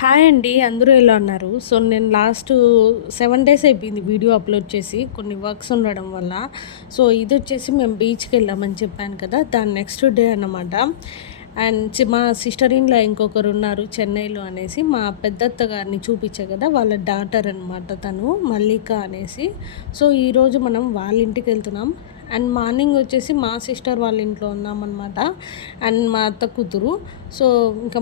Hi అండి. అందరూ ఎలా ఉన్నారు? సో, నేను లాస్ట్ 7 డేస్ అయిపోయింది వీడియో అప్‌లోడ్ చేసి. కొన్ని వర్క్స్ ఉండడం వల్ల. సో, ఇదొచ్చేసి మేము బీచ్‌కెళ్ళామని చెప్పాను కదా! దాని నెక్స్ట్ డే అన్నమాట. అండ్ మా సిస్టర్ ఇన్ లా ఇంకొకరున్నారు చెన్నైలో అనేసి. మా పెద్దత్త గారిని చూపించా కదా! వాళ్ళ డాటర్ అనమాట తను. మల్లిక అనేసి. సో, ఈరోజు మనం వాళ్ళ ఇంటికెళ్తున్నాం. అండ్ మార్నింగ్ వచ్చేసి మా సిస్టర్ వాళ్ళ ఇంట్లో ఉన్నామన్నమాట. అండ్ మా అత్త కూతురు. సో, ఇంకా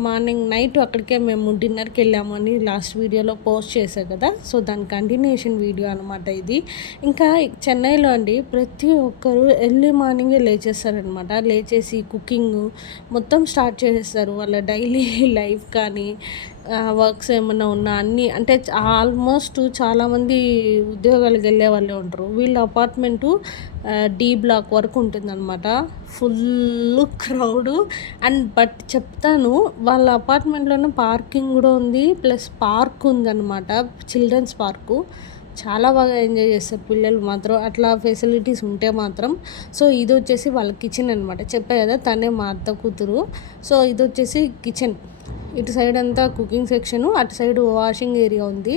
నైట్ అక్కడికే మేము డిన్నర్‌కి వెళ్ళాము అని లాస్ట్ వీడియోలో పోస్ట్ చేశా కదా! సో, దాని కంటిన్యూషన్ వీడియో అనమాట ఇది. ఇంకా చెన్నైలో అండి ప్రతి ఒక్కరు ఎర్లీ మార్నింగే లేచేస్తారనమాట. లేచేసి కుకింగు మొత్తం స్టార్ట్ చేసేస్తారు. వాళ్ళ డైలీ లైఫ్ కానీ వర్క్స్ ఏమన్నా ఉన్నా అన్నీ అంటే ఆల్మోస్ట్ చాలామంది ఉద్యోగాలకు వెళ్ళే వాళ్ళే ఉంటారు. వీళ్ళ అపార్ట్మెంటు డి బ్లాక్ వరకు ఉంటుందన్నమాట. Full crowd. అండ్ బట్ చెప్తాను, వాళ్ళ అపార్ట్మెంట్లోనే పార్కింగ్ కూడా ఉంది, ప్లస్ పార్క్ ఉందన్నమాట, చిల్డ్రన్స్ పార్కు. చాలా బాగా ఎంజాయ్ చేస్తారు పిల్లలు మాత్రం అట్లా ఫెసిలిటీస్ ఉంటే మాత్రం. సో, ఇది వచ్చేసి వాళ్ళ కిచెన్ అనమాట. చెప్పా కదా తనే మా అత్త కూతురు. సో, ఇది వచ్చేసి కిచెన్. ఇటు సైడ్ అంతా కుకింగ్ సెక్షను, అటు సైడ్ వాషింగ్ ఏరియా ఉంది,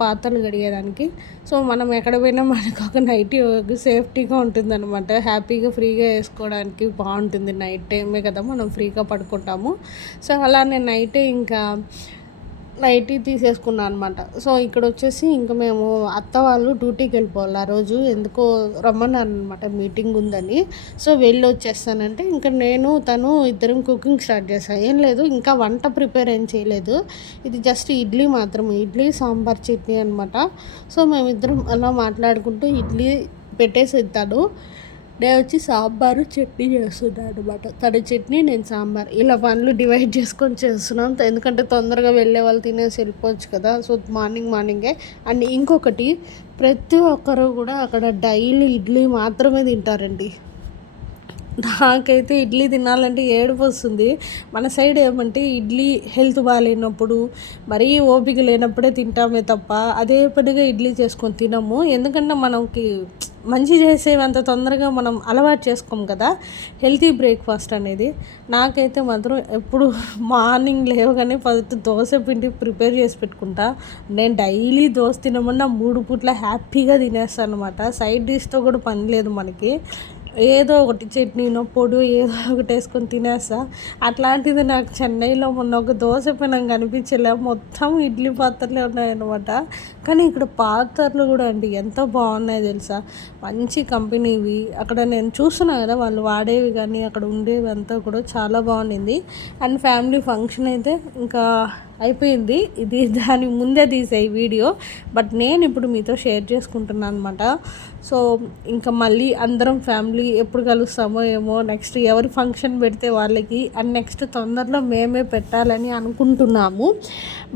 పాత్రలు కడిగేదానికి. సో, మనం ఎక్కడ పోయినా మనకు ఒక నైటీ సేఫ్టీగా ఉంటుందన్నమాట. హ్యాపీగా ఫ్రీగా వేసుకోవడానికి బాగుంటుంది. నైట్ టైమే కదా మనం ఫ్రీగా పడుకుంటాము. సో, అలానే నైటే ఇంకా నైటీ తీసేసుకున్నాను అనమాట. సో, ఇక్కడ వచ్చేసి ఇంకా మేము అత్త వాళ్ళు డ్యూటీకి వెళ్ళిపోవాలి ఆ రోజు. ఎందుకో రమ్మన్నారనమాట, మీటింగ్ ఉందని. సో, వెళ్ళి వచ్చేస్తానంటే ఇంకా నేను తను ఇద్దరం కుకింగ్ స్టార్ట్ చేసాం. ఏం లేదు, ఇంకా వంట ప్రిపేర్ ఏం చేయలేదు. ఇది జస్ట్ ఇడ్లీ మాత్రమే, ఇడ్లీ సాంబార్ చట్నీ అనమాట. సో, మేమిద్దరం అలా మాట్లాడుకుంటూ ఇడ్లీ పెట్టేసేద్దాను. నేను వచ్చి సాంబారు చట్నీ చేస్తున్నాను అనమాట. తన చట్నీ, నేను సాంబార్, ఇలా పనులు డివైడ్ చేసుకొని చేస్తున్నాం. ఎందుకంటే తొందరగా వెళ్ళే వాళ్ళు తినేసి వెళ్ళిపోవచ్చు కదా. సో, మార్నింగే. అండ్ ఇంకొకటి, ప్రతి ఒక్కరు కూడా అక్కడ డైలీ ఇడ్లీ మాత్రమే తింటారండి. నాకైతే ఇడ్లీ తినాలంటే ఏడుపు వస్తుంది. మన సైడ్ ఏమంటే ఇడ్లీ హెల్త్ బాగాలేనప్పుడు, మరీ ఓపిక లేనప్పుడే తింటామే తప్ప అదే పనిగా ఇడ్లీ చేసుకొని తినము. ఎందుకంటే మనకి మంచి చేసేవి అంత తొందరగా మనం అలవాటు చేసుకోము కదా హెల్తీ బ్రేక్ఫాస్ట్ అనేది. నాకైతే మాత్రం ఎప్పుడు మార్నింగ్ లేవగానే ఫస్ట్ దోశ పిండి ప్రిపేర్ చేసి పెట్టుకుంటా. నేను డైలీ దోశ తినమన్నా 3 పూట్ల హ్యాపీగా తినేస్తాను అనమాట. సైడ్ డిష్తో కూడా పని లేదు మనకి. ఏదో ఒకటి చట్నీనో పొడి ఏదో ఒకటి వేసుకొని తినేస్తా. అట్లాంటిది నాకు చెన్నైలో మొన్న ఒక దోశ పెనం కనిపించలే, మొత్తం ఇడ్లీ పాత్రలే ఉన్నాయన్నమాట. కానీ ఇక్కడ పాత్రలు కూడా అండి ఎంత బాగున్నాయి తెలుసా, మంచి కంపెనీవి. అక్కడ నేను చూస్తున్నా కదా వాళ్ళు వాడేవి కానీ అక్కడ ఉండేవి అంతా కూడా చాలా బాగుండింది. అండ్ ఫ్యామిలీ ఫంక్షన్ అయితే ఇంకా అయిపోయింది. ఇది దాని ముందే తీసే ఈ వీడియో, బట్ నేను ఇప్పుడు మీతో షేర్ చేసుకుంటున్నాను అనమాట. సో, ఇంకా మళ్ళీ అందరం ఫ్యామిలీ ఎప్పుడు కలుస్తామో ఏమో, నెక్స్ట్ ఎవరి ఫంక్షన్ పెడితే వాళ్ళకి, అండ్ నెక్స్ట్ తొందరలో మేమే పెట్టాలని అనుకుంటున్నాము.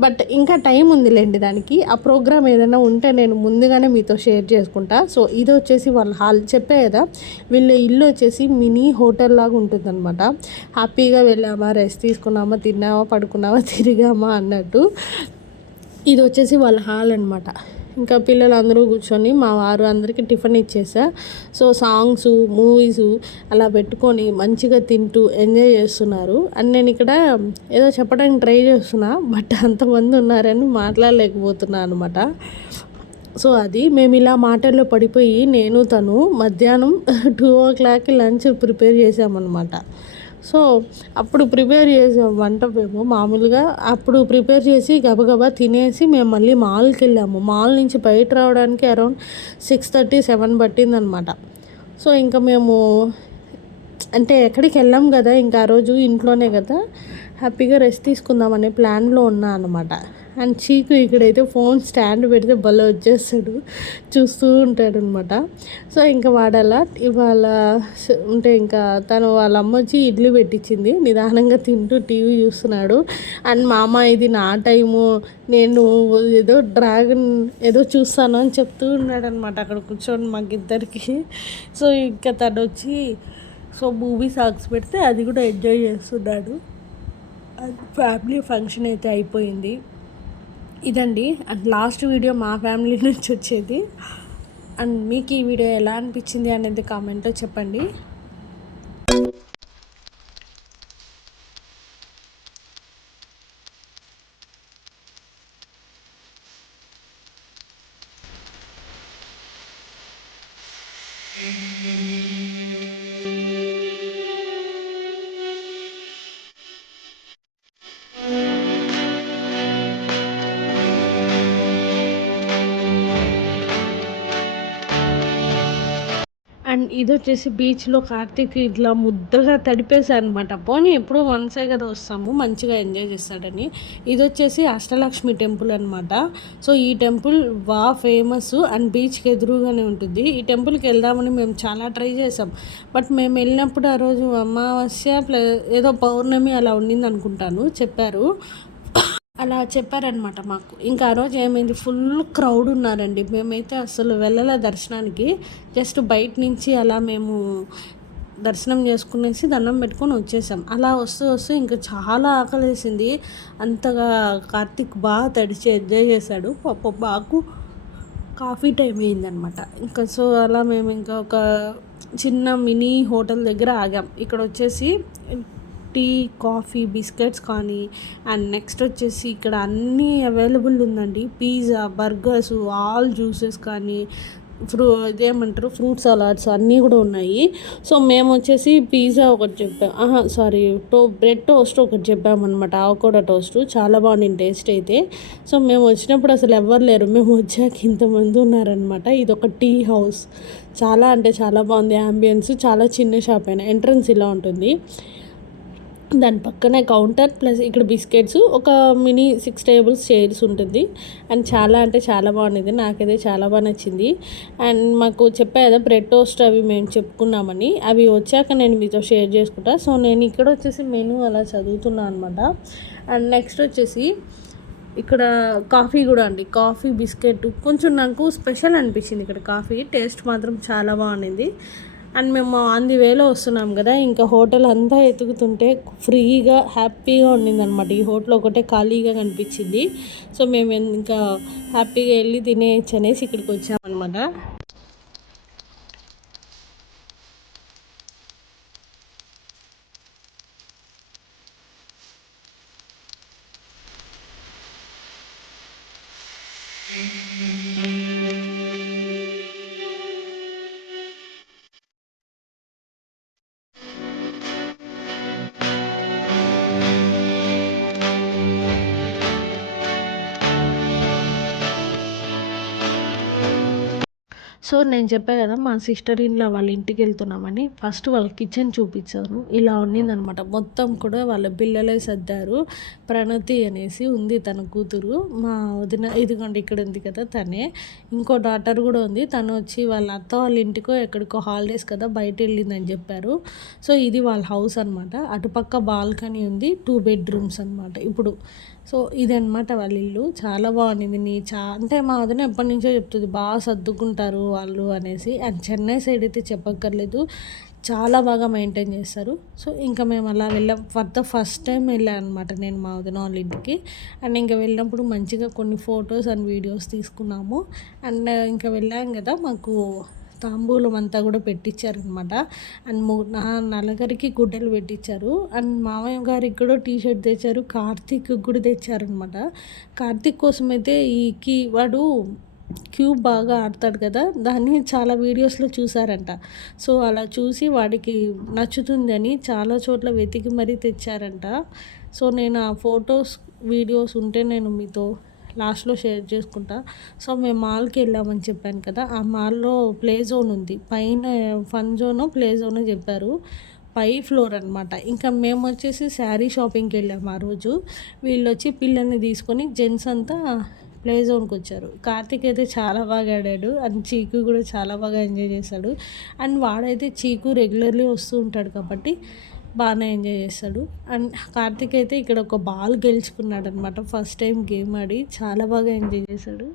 బట్ ఇంకా టైం ఉందిలేండి దానికి. ఆ ప్రోగ్రామ్ ఏదైనా ఉంటే నేను ముందుగానే మీతో షేర్ చేసుకుంటా. సో, ఇది వచ్చేసి వాళ్ళ హాల్. చెప్పే కదా వీళ్ళ ఇల్లు వచ్చేసి మినీ హోటల్ లాగా ఉంటుందన్నమాట. హ్యాపీగా వెళ్ళామా, రెస్ట్ తీసుకున్నామా, తిన్నామా, పడుకున్నామా, తిరిగామా అన్నట్టు. ఇది వచ్చేసి వాళ్ళ హాల్ అనమాట. ఇంకా పిల్లలందరూ కూర్చొని మా వారు అందరికీ టిఫిన్ ఇచ్చేసా. సో, సాంగ్స్, మూవీస్ అలా పెట్టుకొని మంచిగా తింటూ ఎంజాయ్ చేస్తున్నారు. అండ్ నేను ఇక్కడ ఏదో చెప్పడానికి ట్రై చేస్తున్నా, బట్ అంతమంది ఉన్నారని మాట్లాడలేకపోతున్నా అనమాట. సో, అది మేము ఇలా మాటల్లో పడిపోయి నేను తను మధ్యాహ్నం 2:00 లంచ్ ప్రిపేర్ చేసామన్నమాట. సో, అప్పుడు ప్రిపేర్ చేసాం వంట మేము మామూలుగా. అప్పుడు ప్రిపేర్ చేసి గబగబా తినేసి మేము మళ్ళీ మాల్కి వెళ్ళాము. మాల్ నుంచి బయట రావడానికి అరౌండ్ 6:30, 7 పట్టిందనమాట. సో, ఇంకా మేము అంటే ఎక్కడికి వెళ్ళాం కదా, ఇంకా ఆ రోజు ఇంట్లోనే కదా హ్యాపీగా రెస్ట్ తీసుకుందామనే ప్లాన్లో ఉన్నా అనమాట. అండ్ చీకు ఇక్కడైతే ఫోన్ స్టాండ్ పెడితే భలే వచ్చేస్తాడు, చూస్తూ ఉంటాడు అనమాట. సో, ఇంకా వాడాలా ఇవాళ ఉంటే ఇంకా తను వాళ్ళ అమ్మ వచ్చి ఇడ్లీ పెట్టించింది, నిదానంగా తింటూ టీవీ చూస్తున్నాడు. అండ్ మా అమ్మ ఇది నా టైము, నేను ఏదో డ్రాగన్ ఏదో చూస్తాను అని చెప్తూ ఉన్నాడు అనమాట అక్కడ కూర్చొని మాకిద్దరికి. సో, ఇంకా తను వచ్చి మూవీ సాంగ్స్ పెడితే అది కూడా ఎంజాయ్ చేస్తున్నాడు. అండ్ ఫ్యామిలీ ఫంక్షన్ అయితే అయిపోయింది. ఇదండి అండ్ లాస్ట్ వీడియో మా ఫ్యామిలీ నుంచి వచ్చేది. అండ్ మీకు ఈ వీడియో ఎలా అనిపించింది అనేది కామెంట్లో చెప్పండి. ఇదొచ్చేసి బీచ్‌లో కార్తీక్ ఇట్లా ముద్దగా తడిపేశాడనమాట. పోనీ ఎప్పుడో వన్సే కదా వస్తాము, మంచిగా ఎంజాయ్ చేస్తాడని. ఇదొచ్చేసి అష్టలక్ష్మి టెంపుల్ అనమాట. సో, ఈ టెంపుల్ ఫేమస్ అండ్ బీచ్‌కి ఎదురుగానే ఉంటుంది. ఈ టెంపుల్‌కి వెళ్దామని మేము చాలా ట్రై చేసాం. బట్ మేము వెళ్ళినప్పుడు ఆ రోజు అమావాస్య ఏదో పౌర్ణమి అలా ఉండిందనుకుంటాను చెప్పారు. అలా చెప్పారనమాట మాకు. ఇంకా ఆ రోజు ఏమైంది, ఫుల్ క్రౌడ్ ఉన్నారండి. మేమైతే అసలు వెళ్ళలే దర్శనానికి. జస్ట్ బయట నుంచి అలా మేము దర్శనం చేసుకునేసి దండం పెట్టుకొని వచ్చేసాం. అలా వస్తూ వస్తూ ఇంకా చాలా ఆకలేసింది. అంతగా కార్తీక్ బాగా తడిచి ఎంజాయ్ చేశాడు. పాపం మాకు కాఫీ టైం అయిందనమాట. ఇంకా సో అలా మేము ఇంకా ఒక చిన్న మినీ హోటల్ దగ్గర ఆగాం. ఇక్కడ వచ్చేసి టీ, కాఫీ, బిస్కెట్స్ కానీ అండ్ నెక్స్ట్ వచ్చేసి ఇక్కడ అన్నీ అవైలబుల్ ఉందండి. పిజ్జా, బర్గర్స్, ఆల్ జ్యూసెస్ కానీ ఇదేమంటారు ఫ్రూట్ సలాడ్స్ అన్నీ కూడా ఉన్నాయి. సో మేము వచ్చేసి పిజ్జా ఒకటి చెప్పాం, సారీ బ్రెడ్ టోస్ట్ ఒకటి చెప్పామన్నమాట. ఆవకాడో టోస్ట్ చాలా బాగుంది టేస్ట్ అయితే. సో మేము వచ్చినప్పుడు అసలు ఎవ్వరు లేరు, మేము వచ్చాక ఇంతమంది ఉన్నారనమాట. ఇది ఒక టీ హౌస్, చాలా అంటే చాలా బాగుంది. యాంబియన్స్ చాలా చిన్న షాప్ అయినా ఎంట్రన్స్ ఇలా ఉంటుంది. దాని పక్కనే కౌంటర్ ప్లస్ ఇక్కడ బిస్కెట్స్, ఒక మినీ 6 టేబుల్స్ చైర్స్ ఉంటుంది. అండ్ చాలా అంటే చాలా బాగుంది, నాకైతే చాలా బాగా నచ్చింది. అండ్ మాకు చెప్పా కదా బ్రెడ్ టోస్ట్ అవి మేము చెప్పుకున్నామని, అవి వచ్చాక నేను మీతో షేర్ చేసుకుంటా. సో నేను ఇక్కడ వచ్చేసి మెనూ అలా చదువుతున్నాను అనమాట. అండ్ నెక్స్ట్ వచ్చేసి ఇక్కడ కాఫీ కూడా అండి, కాఫీ బిస్కెట్ కొంచెం నాకు స్పెషల్ అనిపించింది. ఇక్కడ కాఫీ టేస్ట్ మాత్రం చాలా బాగుంది. అండ్ మేము ఆన్ ది వేలో వస్తున్నాం కదా, ఇంకా హోటల్ అంతా ఎతుకుతుంటే ఫ్రీగా హ్యాపీగా ఉండిందనమాట. ఈ హోటల్ ఒకటే ఖాళీగా కనిపించింది. సో మేము ఇంకా హ్యాపీగా వెళ్ళి తినేయచ్చు అనేసి ఇక్కడికి వచ్చామన్నమాట. సో నేను చెప్పాను కదా మా సిస్టర్ ఇన్లా వాళ్ళ ఇంటికి వెళ్తున్నామని, ఫస్ట్ వాళ్ళ కిచెన్ చూపించారు. ఇలా ఉన్నిందనమాట. మొత్తం కూడా వాళ్ళ పిల్లలే సర్దారు. ప్రణతి అనేసి ఉంది తన కూతురు, మా వదిన ఇదిగోండి ఇక్కడ ఉంది కదా తనే. ఇంకో డాటర్ కూడా ఉంది, తను వచ్చి వాళ్ళ అత్త వాళ్ళ ఇంటికో ఎక్కడికో హాలిడేస్ కదా బయట వెళ్ళిందని చెప్పారు. సో ఇది వాళ్ళ హౌస్ అనమాట. అటుపక్క బాల్కనీ ఉంది, 2 బెడ్రూమ్స్ అనమాట ఇప్పుడు. సో ఇదనమాట వాళ్ళ ఇల్లు. చాలా బాగుంది. అంటే మా వదిన ఎప్పటి నుంచో చెప్తుంది బాగా సర్దుకుంటారు వాళ్ళు అనేసి. అండ్ చెన్నై సైడ్ అయితే చెప్పక్కర్లేదు, చాలా బాగా మెయింటైన్ చేస్తారు. సో ఇంకా మేము అలా వెళ్ళాం. ఫస్ట్ టైం వెళ్ళాను అనమాట నేను మా వదిన వాళ్ళ ఇంటికి. అండ్ ఇంకా వెళ్ళినప్పుడు మంచిగా కొన్ని ఫొటోస్ అండ్ వీడియోస్ తీసుకున్నాము. అండ్ ఇంకా వెళ్ళాం కదా, మాకు తాంబూలం అంతా కూడా పెట్టించారనమాట. అండ్ నలుగురికి గుడ్డలు పెట్టించారు. అండ్ మామయ్య గారికి కూడా టీషర్ట్ తెచ్చారు, కార్తీక్ కూడా తెచ్చారనమాట. కార్తీక్ కోసం అయితే వాడు క్యూబ్ బాగా ఆడతాడు కదా, దాన్ని చాలా వీడియోస్లో చూసారంట. సో అలా చూసి వాడికి నచ్చుతుందని చాలా చోట్ల వెతికి మరీ తెచ్చారంట. సో నేను ఆ ఫొటోస్ వీడియోస్ ఉంటే నేను మీతో లాస్ట్లో షేర్ చేసుకుంటా. సో మేము మాల్కి వెళ్ళామని చెప్పాను కదా, ఆ మాల్లో ప్లే జోన్ ఉంది, పైన ఫన్ జోను ప్లే జోను చెప్పారు. పై ఫ్లోర్ అనమాట. ఇంకా మేము వచ్చేసి శారీ షాపింగ్కి వెళ్ళాము ఆ రోజు. వీళ్ళు వచ్చి పిల్లల్ని తీసుకొని జెంట్స్ అంతా ప్లే జోన్కి వచ్చారు. కార్తీక్ అయితే చాలా బాగా ఆడాడు అండ్ చీకు కూడా చాలా బాగా ఎంజాయ్ చేశాడు. అండ్ వాడైతే చీకు రెగ్యులర్లీ వస్తూ ఉంటాడు కాబట్టి బాగానే ఎంజాయ్ చేస్తాడు. అండ్ కార్తీక్ అయితే ఇక్కడ ఒక బాల్ గెలుచుకున్నాడు అనమాట. ఫస్ట్ టైం గేమ్ ఆడి చాలా బాగా ఎంజాయ్ చేశాడు.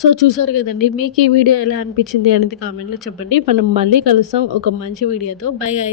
సో చూసారు కదండి, మీకు ఈ వీడియో ఎలా అనిపించింది అనేది కామెంట్లో చెప్పండి. మనం మళ్ళీ కలుస్తాం ఒక మంచి వీడియోతో. Bye guys.